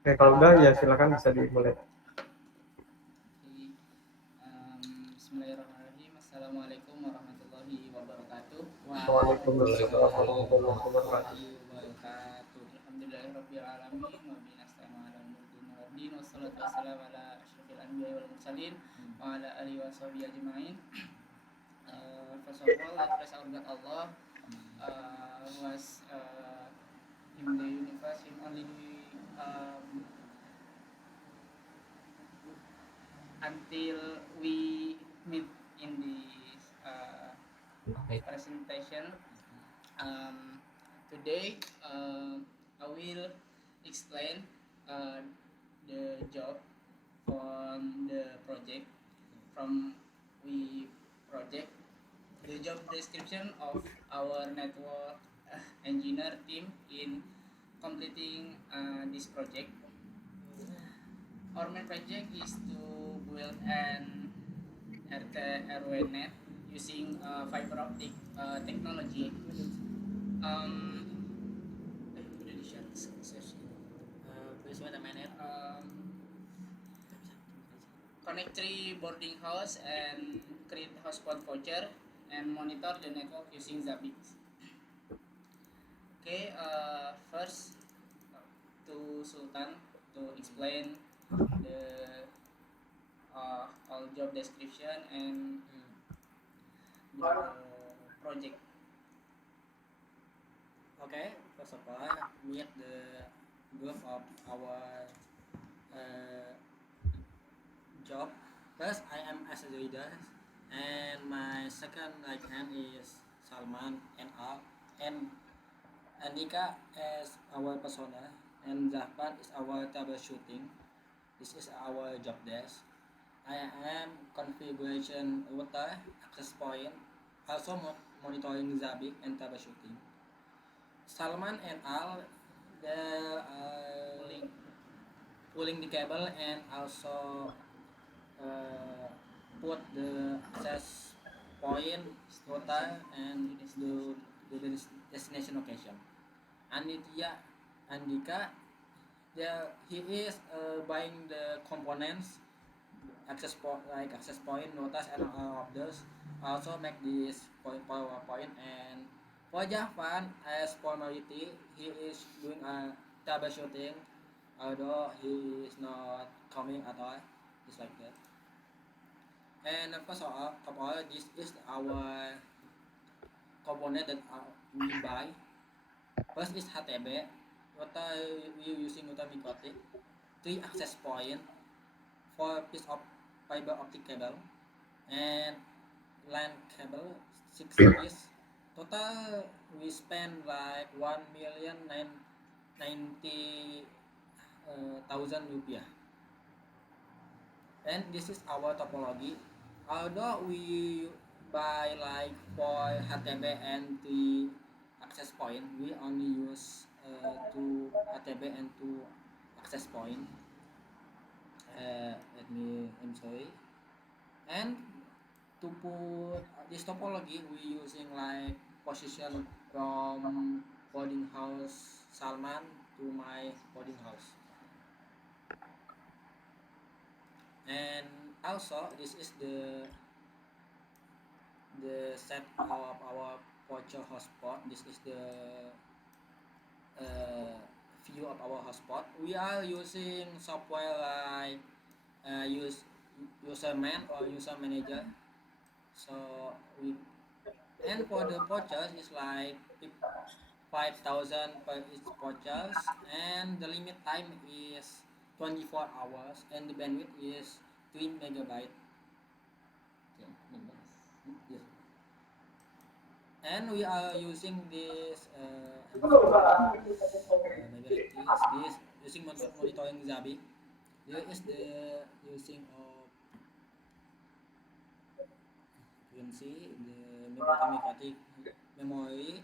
Oke, kalau udah ya silakan bisa dimulai. Bismillahirrahmanirrahim. Assalamualaikum warahmatullahi wabarakatuh. Waalaikumsalam Waalaikumsalam warahmatullahi wabarakatuh. warahmatullahi wabarakatuh. Alhamdulillahirabbil alamin wa bihi nasta'inu 'alal umuri waddin wassalatu wassalamu ala asyrofil anbiya'i wal mursalin wa ala alihi washabihi ajmain. First of all, I praise our God Allah, who was in the universe, Him only until we meet in this presentation. Um, Today, I will explain uh, the job from the project from we project the job description of our network engineer team in completing this project. Our main project is to build an RT using fiber optic technology. Um, udah di share session. Please wait a minute. Connect three boarding house and create hotspot voucher and monitor the network using Zabbix. Okay, first to Sultan to explain the all job description and the project. Okay, first of all, meet the group of our uh, job. First, I am as a leader, and my second right hand is Salman and Al, and Andika as our persona, and Zahpan is our troubleshooting. This is our job desk. I am configuration router, access point, also monitoring Zabbix and troubleshooting. Salman and Al, they pulling the cable and also uh, put the access point router and the destination location. Andika, he is buying the components, access point, notice, and all of those. Also make this PowerPoint. And for Javan, as formality, he is doing a troubleshooting, although he is not coming at all. Just like that. And first of all, this is our component that we buy. First is HTB. What we using Uta Mikotic. 3 access point, 4 piece of fiber optic cable, and LAN cable, 6 piece. Total we spend like 1,090,000 rupiah. And this is our topology. Although we buy like for HTB and the access point, we only use 2 HTB and 2 access point. I'm sorry. And to put this topology, we using like position from boarding house Salman to my boarding house. And also this is the set of our Pocho hotspot. This is the view of our hotspot. We are using software like user man or user manager. So we, and for the pouches is like 5,000 per each pouches, and the limit time is 24 hours, and the bandwidth is 3 megabyte. Yes. And we are using this maybe like this using monitoring Zabbix. There is the using of frequency, the memory memory,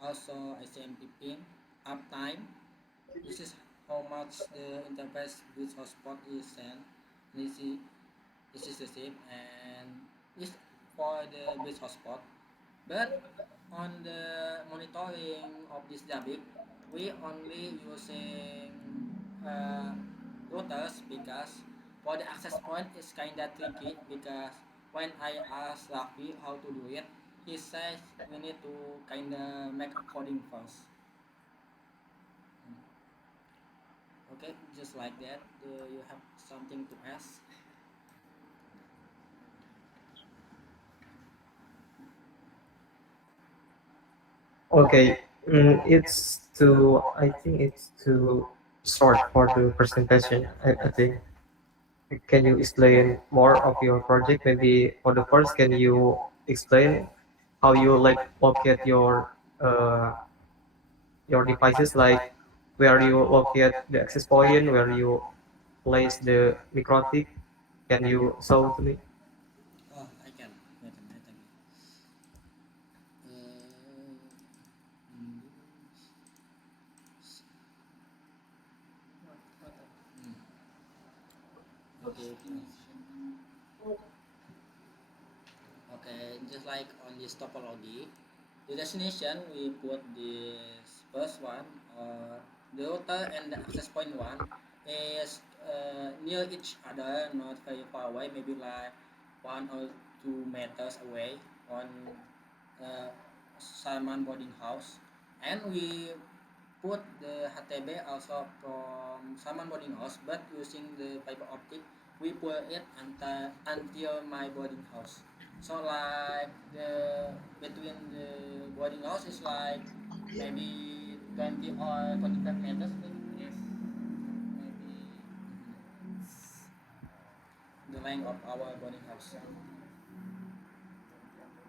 also SMT pin, uptime. This is how much the interface with hotspot is sent. This is the same, and this for the base hotspot. But on the monitoring of this Zabbix, we only using routers because for the access point is kinda tricky because when I asked Rafi how to do it, he says we need to kinda make a coding first. Okay, just like that. Do you have something to ask? Okay, I think it's too short for the presentation. I think. Can you explain more of your project? Maybe for the first, can you explain how you like locate uh, your devices, like where you locate the access point, where you place the microtik? Can you show to me? Oh, I can. Wait a minute. Mm, okay. Okay, just like on this topology, the destination we put this first one, the router and the access point one is near each other, not very far away, maybe like 1 or 2 meters away on uh, Salman boarding house, and we put the HTB also from Salman boarding house, but using the fiber optic, we put it until my boarding house. So like the between the boarding house is like maybe 20 or 25 meters, maybe. Yes, maybe the length of our boarding house.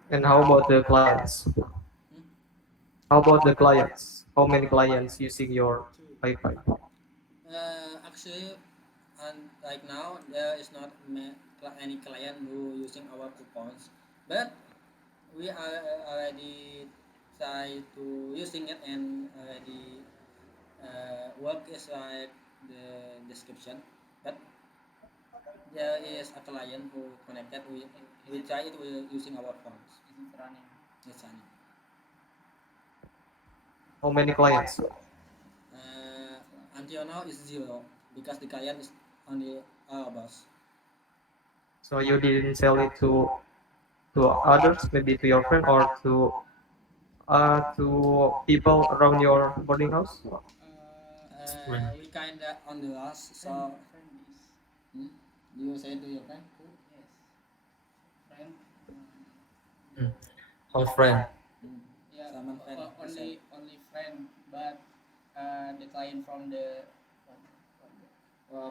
And how about the clients? Hmm? How about the clients? How many clients using your Wi-Fi? Actually, and right now there is not any client who using our coupons, but we are already try to using it and already work is like the description, but there is a client who connected. We try it with using our phones. It's running. It's running. How many clients? Uh, until now is zero because the client is only all of us. So you didn't sell it to others, maybe to your friend or to people around your boarding house? We kinda on the last, so hmm? Do you say to your friend? Yes, friend. Mm. Our friend. Hmm. Yeah, someone friend. Only friend, but the client from the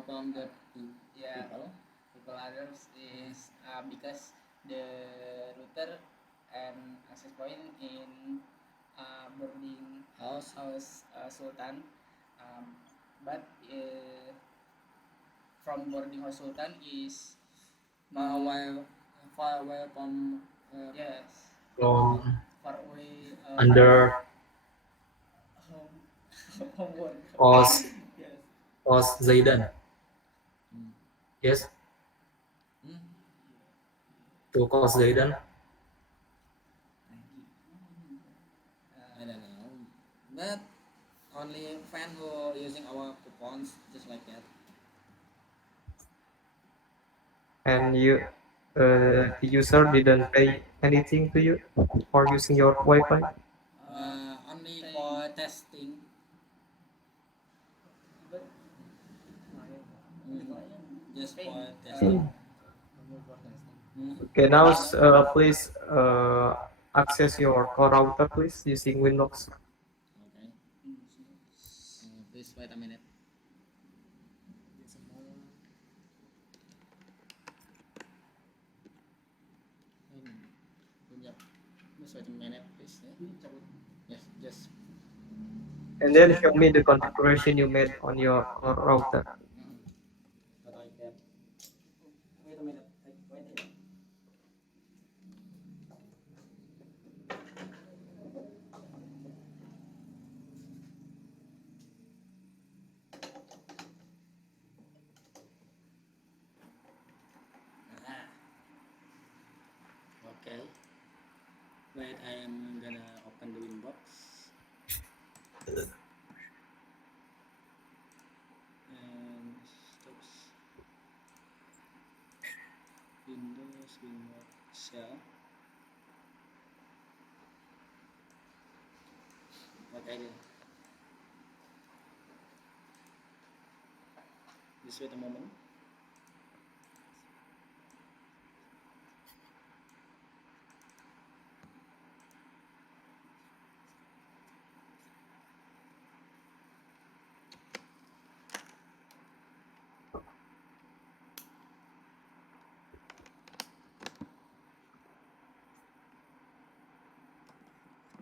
from the yeah people. People others is because the router and access point in boarding house Sultan, um, but from boarding house Sultan is far away, far away from yes, From far away under home homework. Os Yes. Os Zaidan. Hmm. Yes, Hmm? to Kos Zaidan. I don't know, but only fan who using our coupons just like that. And the user didn't pay anything to you for using your Wi-Fi. Only for testing. But just for testing. Mm. Okay, now please access your core router, please, using Windows. Okay. Please wait a minute. Yep. Just wait a minute, please. Yes, just. And then show me the configuration you made on your core router. Not like that. Wait a minute. Wait a minute. Ah, okay. Wait, I am gonna open the Winbox and stop. Windows will not shell. Okay then. Just wait a moment.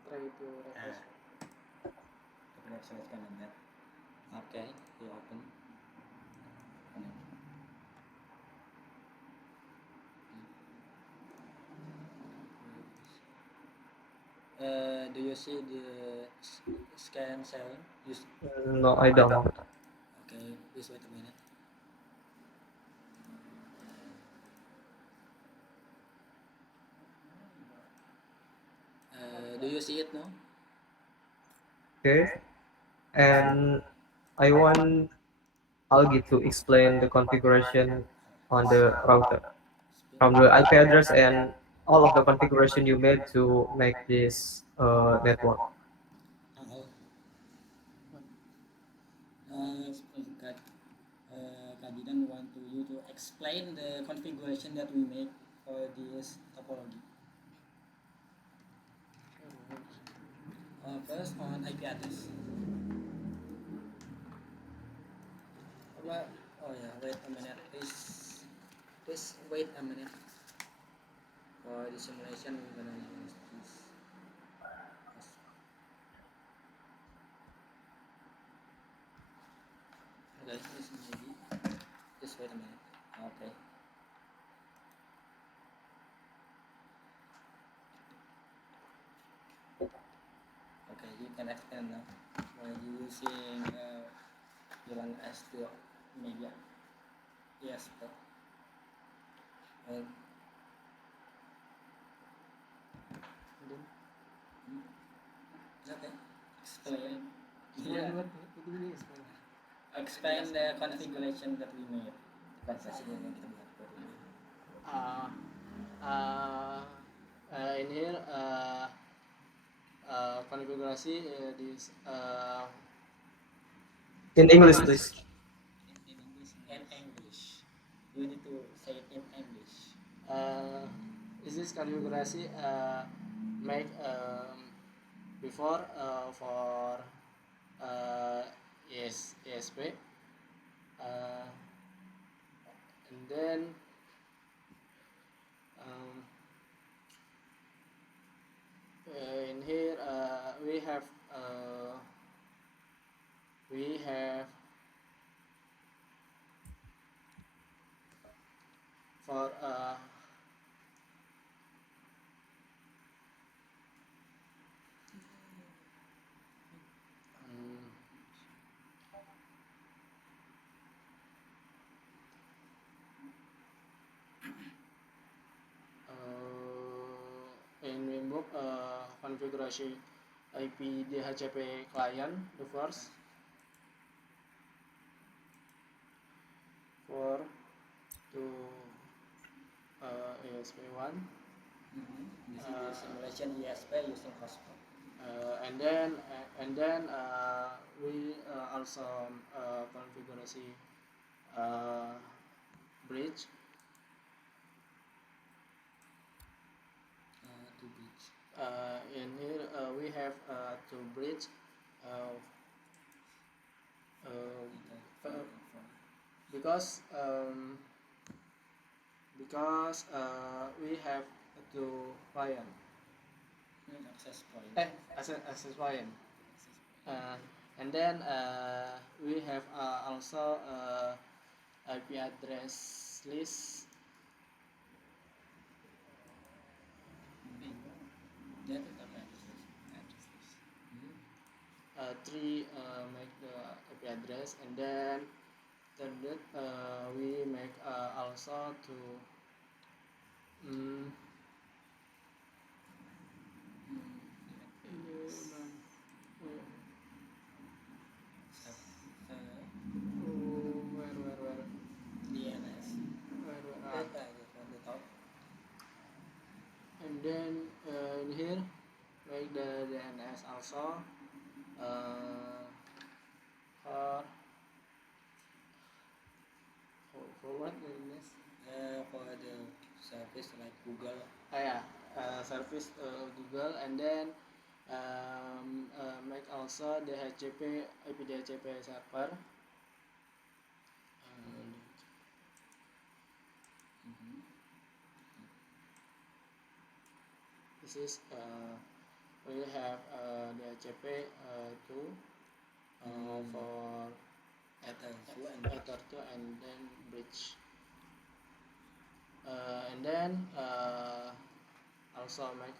Try to refresh. Saya connect that. Okay, we open. Connect. Do you see the scan cell? No, I don't. Okay, please wait a minute. Do you see it now? Okay. And I want Algi to explain the configuration on the router from the IP address and all of the configuration you made to make this network. Oh, Kajidan want to you to explain the configuration that we make for this topology. First on IP address. What? Oh yeah, wait a minute. Please wait a minute. For the simulation, we're gonna use this. Okay, this maybe. Just wait a minute. Okay. Okay, you can extend now. By using Elon S2 media. Yes, but uh, okay. Explain. Explain what do you explain? Explain the configuration that we made. Konfigurasi yang kita buat buat ini. In here konfigurasi this In English, please. In English. In English. You need to say it in English. is this konfigurasi make before for ESP and then in here we have for in Winbook konfigurasi IP DHCP client the first for to ESP1 This is the simulation ESP using hotspot. and then we also konfigurasi bridge To bridge. in here we have two bridge because we have two client Access point. access client and then we have also IP address list That is apa address list. three make the IP address and then third we make also to where DNS. where Data on the top. forward the next. For the service like Google. Yeah, service Google, and then make also DHCP IPDHCP server. Mhm. This is we have DHCP 2 for Ether 2 and Ether 2 and then bridge. And then also make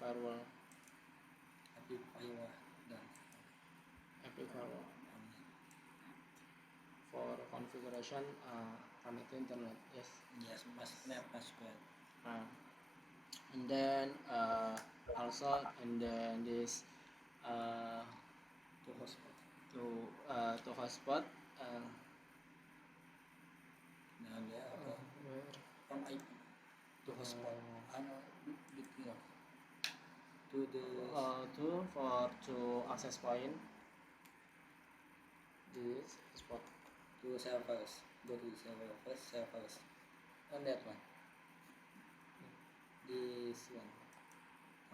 firewall, Happy Firewall done. epic firewall for configuration connect to internet. Yes. Yes, net password. And then also and then this uh, To hotspot. to hotspot Now there, okay. where From IP to hotspot. Bit to the to access point this hotspot. to servers. Go to server first, servers. On that one. This one.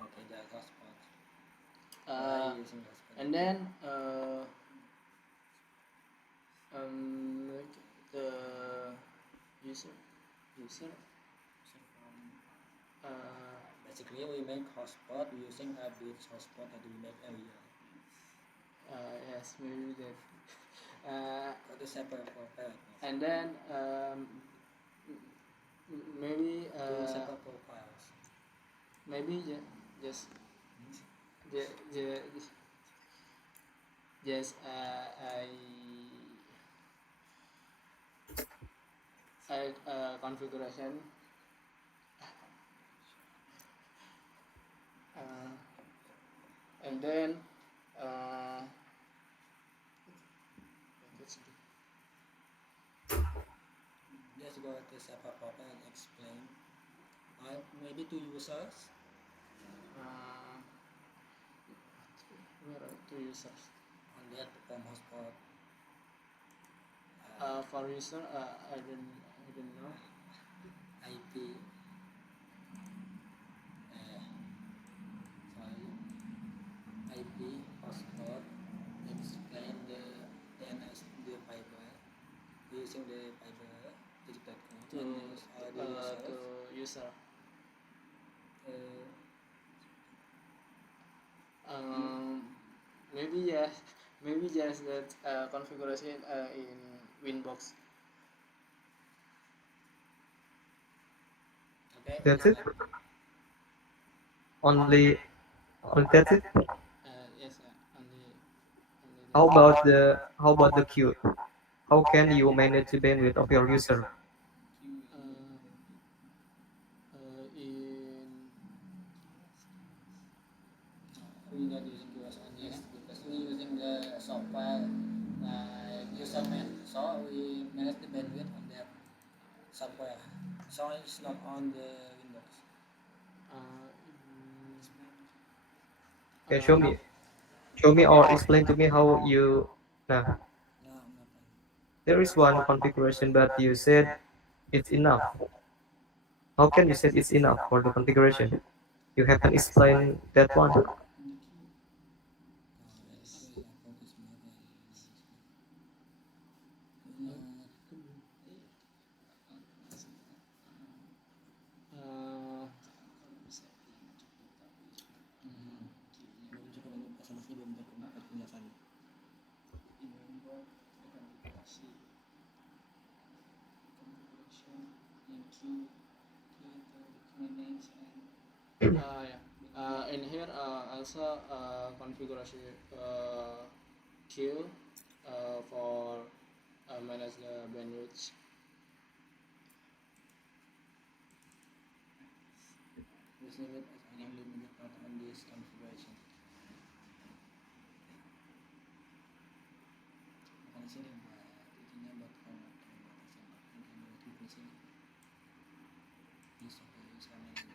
Okay, the hotspot. Using hotspot. And then the user Basically, we make hotspot using a bridge hotspot that we make area. yes, maybe that For the separate profile. and then maybe Two separate profiles. maybe just just I configuration and then Just go to separate profile and explain. Maybe to users. where are two users On that from hotspot. for user I don't know. IP. Sorry. IP hotspot. Explain the DNS the fiber using the fiber digit.com to and use all the users. to user maybe yes, maybe just that configuration in Winbox. Okay. That's it. Only that's it. Yes, only How about the queue? How can you manage the bandwidth of your user? in We not using QoS on this because we using the software like userman. So we manage the bandwidth on that software. So it's not on the Windows. Okay, show me or explain to me how you. Nah, No, not on. there is one configuration, but you said it's enough. How can you say it's enough for the configuration? You haven't explained that one. Belum cukup untuk SMS-nya belum terbuka penjelasan. yeah. In here also configuration queue for manage the bandwidth. This limit is an unlimited not on this configuration. Bukan di sini buat itunya buat format di sini. This okay, sama ini.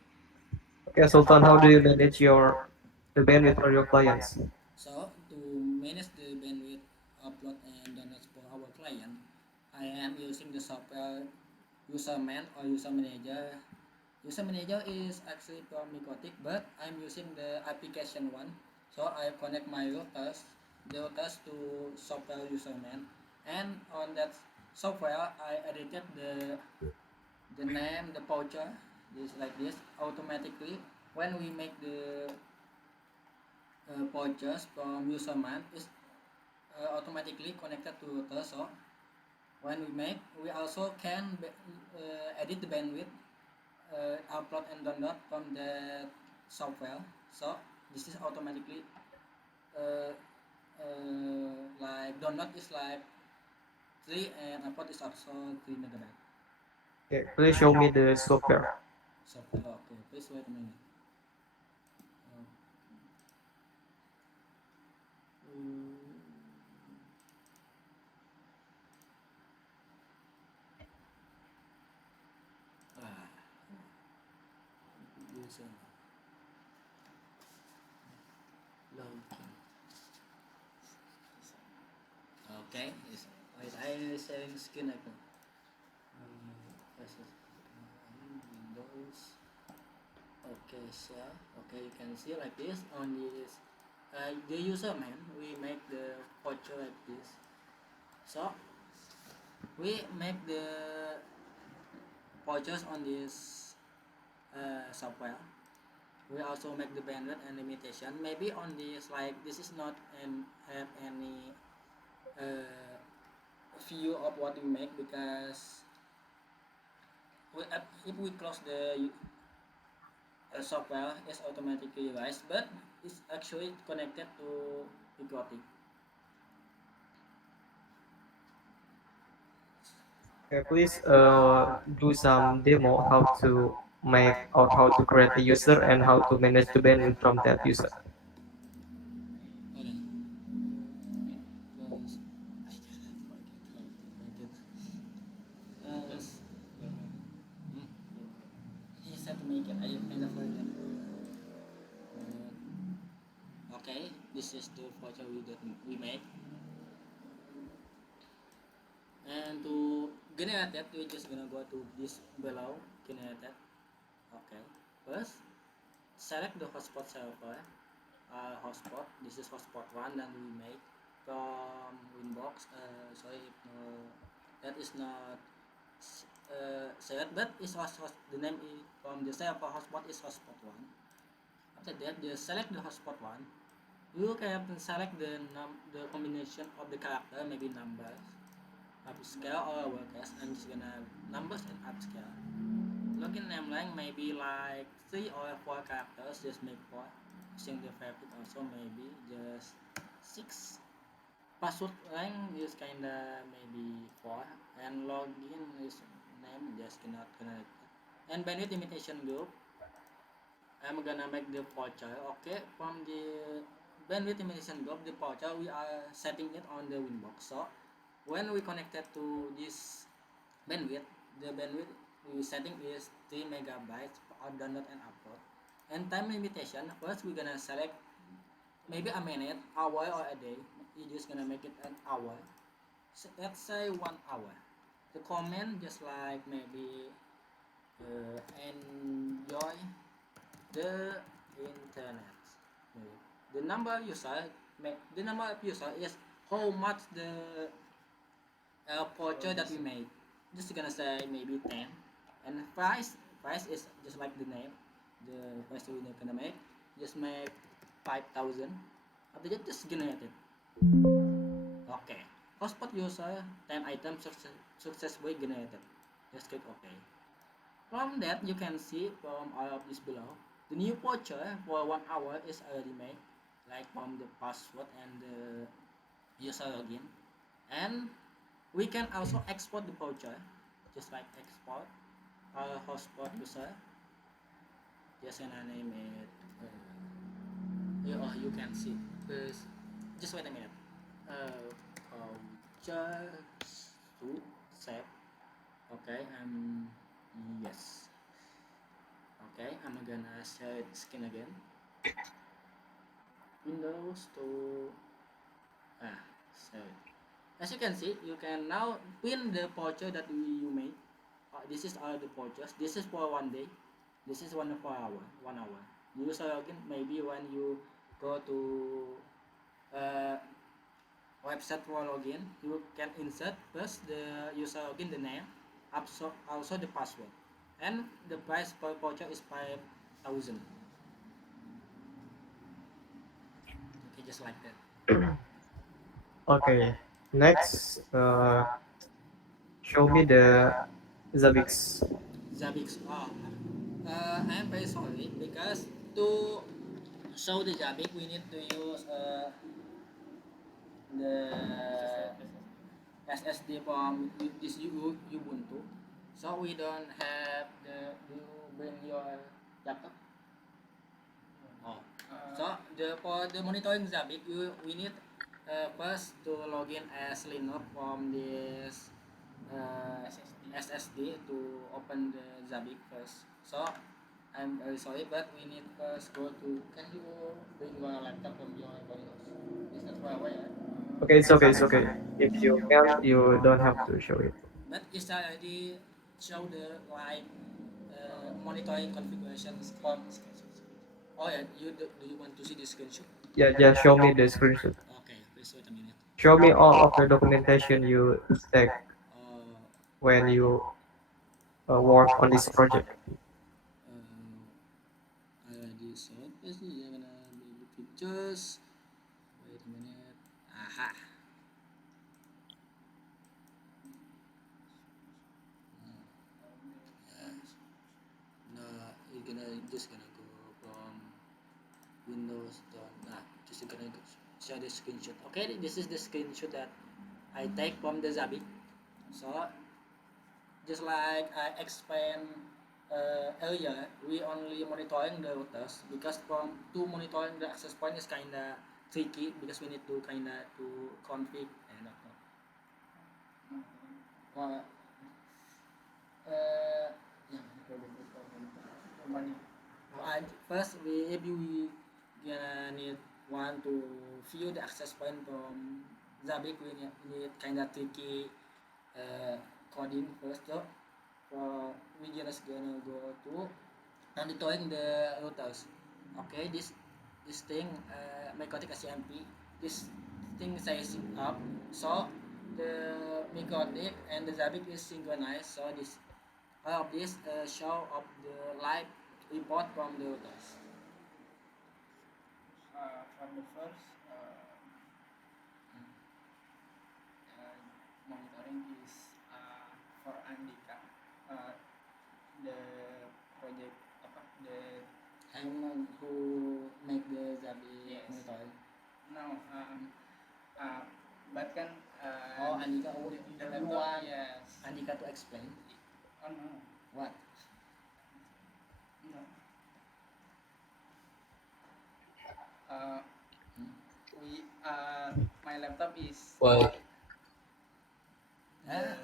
Okay, Sultan, how do you manage the bandwidth for your clients? So to manage the bandwidth upload and download for our client, I I am using the software userman or user manager. User manager is actually from Micotic, but I'm using the application one. So I connect my the routers to software userman, and on that software I edited the name, the voucher, this like this automatically. When we make the vouchers from userman is automatically connected to router. So when we make, we also can edit the bandwidth, upload and download from the software. So this is automatically uh, like download is like 3 and upload is also 3 megabyte. Okay, please show me the software. Software, okay, please wait a minute. Uh, mm, ah, user login. Okay, is wait, I sharing screen like that. Yes, yes. Windows. Okay, share. Okay, you can see like this on this. The user man, we make the voucher like this. So we make the vouchers on this software. We also make the bandwidth and limitation. Maybe on this like this is not and have any uh, view of what we make because if we close the software is automatically erased, but it's actually connected to Picotic. Okay, please do some demo how to make or how to create a user and how to manage the bandwidth from that user. Okay. Because I cannot forget how to make it. Hmm? He said to make it. I kind of forget. Okay, this is the photo we made. And to generate that, we're just gonna go to this below generated. Okay. First, select the hotspot server. Hotspot. This is hotspot one that we made from Winbox. Sorry if no, that is not set, but it's the name is from the server hotspot is hotspot one. After that, just select the hotspot one. You can select the combination of the character, maybe numbers, upscale or lowercase. I'm just gonna numbers and upscale. Login name length maybe like 3 or 4 characters, just make 4. Using the fabric also maybe just 6. Password length is kinda maybe 4, and login is name just cannot connect. And bandwidth limitation group, I'm gonna make the voucher. Okay, from the bandwidth limitation group, the voucher we are setting it on the Winbox. So when we connected to this bandwidth, the bandwidth we setting is 3 megabytes for download and upload. And time limitation, first we're gonna select maybe a minute, hour, or a day. You're just gonna make it an hour. So let's say 1 hour. The comment just like maybe enjoy the internet. Maybe. The number of user is how much the voucher that we made. Just gonna say maybe 10. And price is just like the name. The price we're gonna make. Just make 5,000. After that, just generate it. Okay. Hotspot user 10 items successfully generated. Just click OK. From that, you can see from all of this below, the new voucher for 1 hour is already made, like from the password and the user login. And we can also export the voucher, just like export hotspot user. Just gonna name it. You can see. First, just wait a minute. Voucher to save. Okay, yes. Okay, I'm gonna share it skin again. Windows to save. as you can see, you can now pin the voucher that you made. This is all the vouchers. This is for 1 day. This is 1 hour. 1 hour. User login maybe when you go to uh, website for login, you can insert first the user login, the name, also the password, and the price per voucher is 5,000. Okay, just like that. Okay. Next, show me the Zabbix. Zabbix. I am very sorry because to show the Zabbix, we need to use the SSD from this Ubuntu. So we don't have the. Do you bring your laptop? Oh. So for the monitoring Zabbix, we need first to log in as Linux from this SSD to open the Zabbix first. So I'm very sorry, but we need first go to. Can you bring your laptop from your body? Is that far away? Okay, it's okay, it's okay. If you can't, you don't have to show it. But is that already show the live monitoring configurations from? Oh yeah, do you want to see the screenshot? Yeah, just show me the screenshot. Okay, please wait a minute. Show me all of the documentation you take Uh, when you work on this project. I already saw it. Is it gonna be pictures? Wait a minute. Aha. No, it's gonna go from Windows to just gonna show the screenshot. Okay, this is the screenshot that I take from the Zabbix. So just like I explained earlier, we only monitoring the routers because from to monitoring the access point is kinda tricky because we need to kinda to config and uh, yeah. First, if we gonna need want to view the access point from Zabbix, we need kinda tricky coding first. So we just gonna go to monitoring the routers. Okay, this thing Mycotic ACMP, this thing says up. So the Mycotic and the Zabbix is synchronized. So this all of this show of the live report from the routers. From the first monitoring is for Andika. The project the And who make the Zabbix Yes. monitoring? no but kan Oh, Andika. Oh, the you laptop, want yes. Andika to explain Oh no, what? no. Uh, we my laptop is Why? the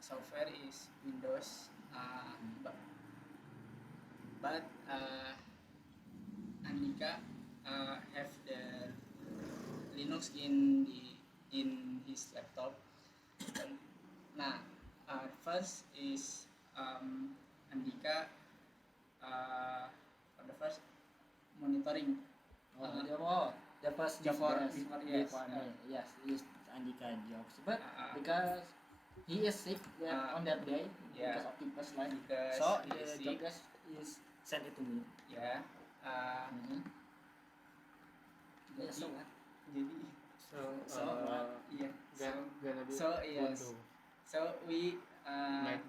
software is Windows, but Andika have the Linux in his laptop. Nah, first is Andika for the first monitoring. The first Before- yes, before, yes. yes, is Andika jobs, but Uh, because he is sick on that day yeah. because of people's life, Because so he the is sick. job desk is sent it to me. Ya, Mm-hmm. Yeah, jadi so what? jadi So what? iya gonna be so yes Ubuntu. so we Make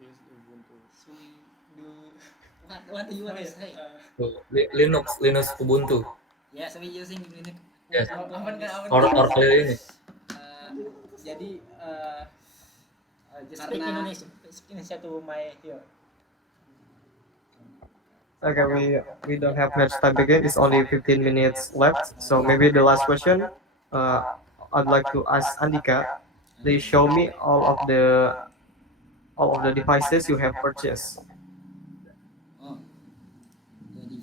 use Ubuntu. so we do What do you want to say? Linux Ubuntu. Yes, we using Linux. Yes. aman kan Or kayak ini. jadi Just speak Karena- Indonesia. Speak Indonesia to my here. Okay, we don't have much time again. It's only 15 minutes left. So maybe the last question. I'd like to ask Andika. Please show me all of the devices you have purchased. Oh. Jadi,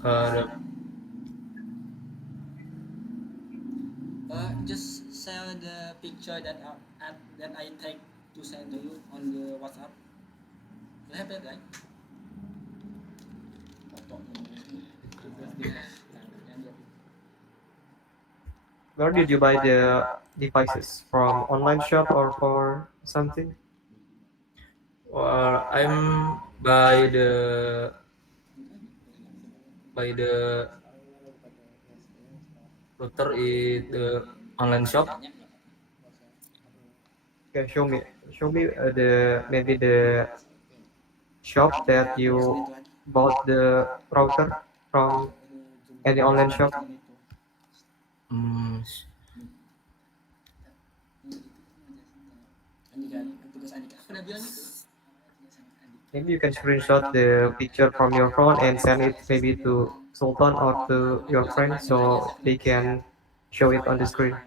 The Just share the picture that I take to send to you on the WhatsApp. You have that, right? Foto. Where did you buy the devices? From online shop or for something? I'm by the router is the online shop. Okay, show me the maybe the shop that you bought the router from any online shop. Hmm, Andika, tugas Andika. Aku udah bilang gitu. Maybe you can screenshot the picture from your phone and send it maybe to Sultan or to your friends so they can show it on the screen.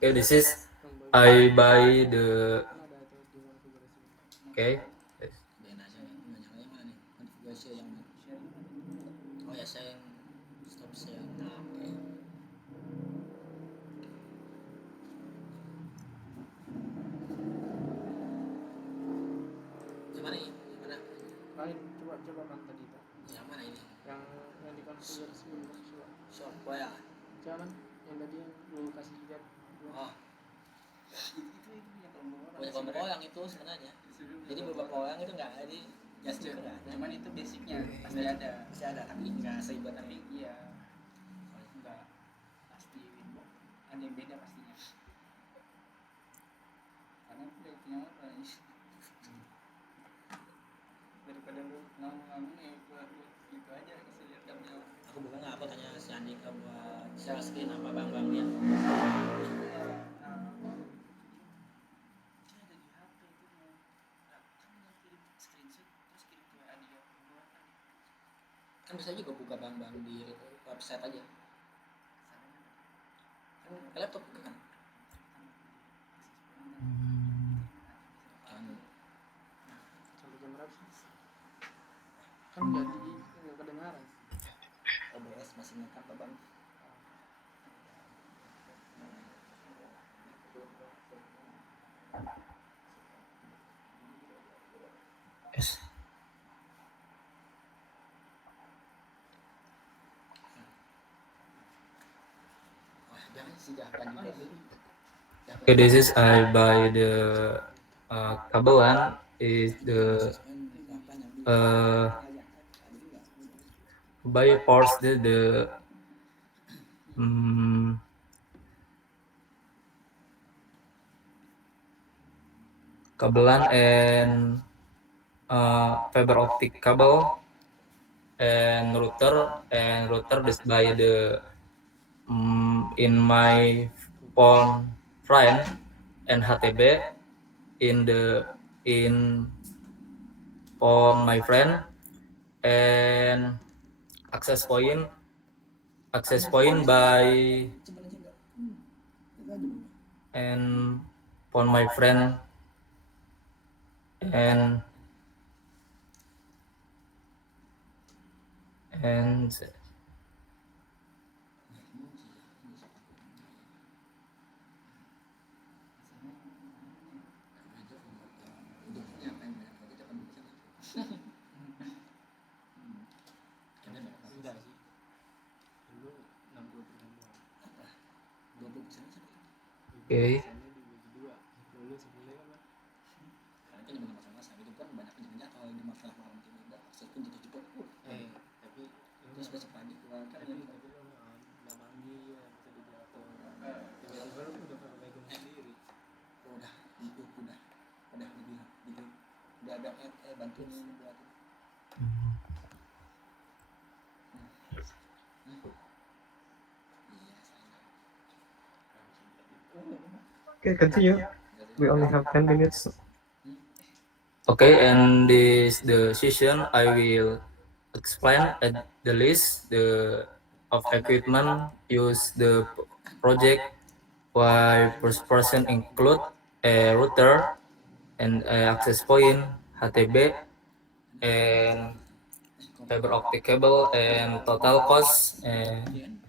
okay, this is I buy the okay. Yes. Biarin aja, nggak nyala yang mana nih? Konfigurasi yang mana? Oh ya, saya stop share. Nah, oke. Yang mana ini? Yang mana? Lain, coba kan tadi tuh. Yang mana ini? Yang dikonfigurasi dulu. Coba. Shop ya. Jangan yang tadi yang lu kasih lihat. Oh, Itu punya kelompok punya kelompok orang itu sebenarnya. Jadi beberapa orang itu nggak ada, just itu nggak ada. Cuman itu basicnya pasti ada. Pasti ada, tapi nggak seribet Tapi tapi iya, nggak pasti Winbox. Ada yang beda pastinya. Karena aku udah punya apa nih? Daripada lu ngomong ya buat gitu aja kasih lihat tabnya. aku bukan nggak, aku tanya si Andika buat share screen apa bang-bangnya. Ada di HP itu mau kan tinggal kirim screenshot terus kirim ke WA dia buat Kan bisa juga buka bang-bang di website aja. Kan ke laptop juga kan. Kan Sampai jam berapa sih? Kan nggak kedengaran. OBS masih ngangkat bang. Yes. Wah, jangan sih jawaban juga. Okay, this is I buy the cable one is the buy parts the kabelan and fiber optic cable and router just buy the in my phone friend and HTB in phone my friend and access point by and phone my friend and Enggak sih. Dulu 60% doang. okay. Sisanya dibagi dua. Dulu 10 apa? terus besok pagi keluar kan tapi gitu. lo nggak mandi ya bisa dijatuh tiba-tiba lo udah pernah megang sendiri. Udah dibilang gitu, udah ada bantuin buat iya saya. Okay, continue. We only have 10 minutes. Okay, and this the session I will explain at the list of equipment use the project. Why first person include a router and a access point, HTB, and fiber optic cable, and total cost and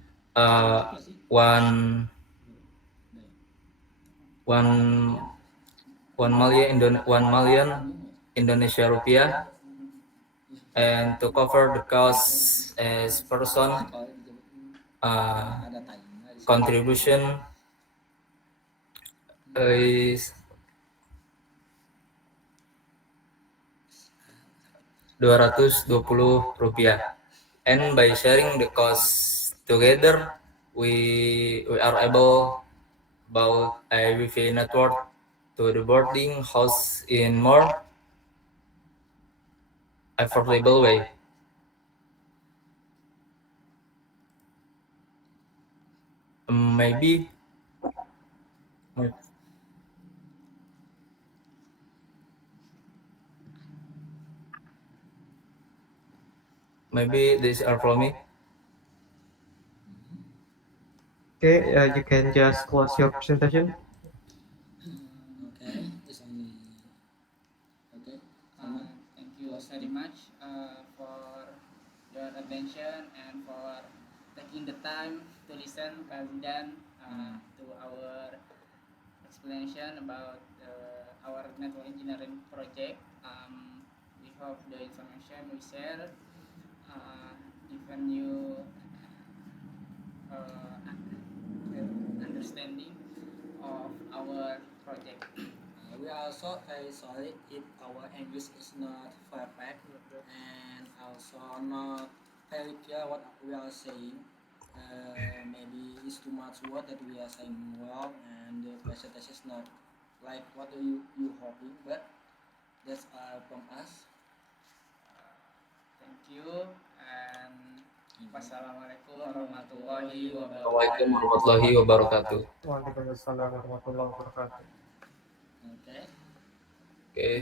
one one 1 million Indonesia rupiah, and to cover the cost as person Ada time contribution is 220 rupiah, and by sharing the cost together we are able about a Wi-Fi network to the boarding house in more affordable way. Maybe these are for me. Okay, you can just close your presentation. okay it's only okay Thank you very much for your attention and for taking the time to listen, President, to our explanation about our network engineering project. We hope the information we share given you uh, understanding of our project. we are also very sorry if our English is not perfect and also not very clear what we are saying. Maybe it's too much word that we are saying wrong and the presentation is not like what you hoping, but that's from us. Thank you and wassalamualaikum warahmatullahi Assalamualaikum wabarakatuh. warahmatullahi wabarakatuh. Waalaikumsalam warahmatullahi wabarakatuh. Okay. Okay.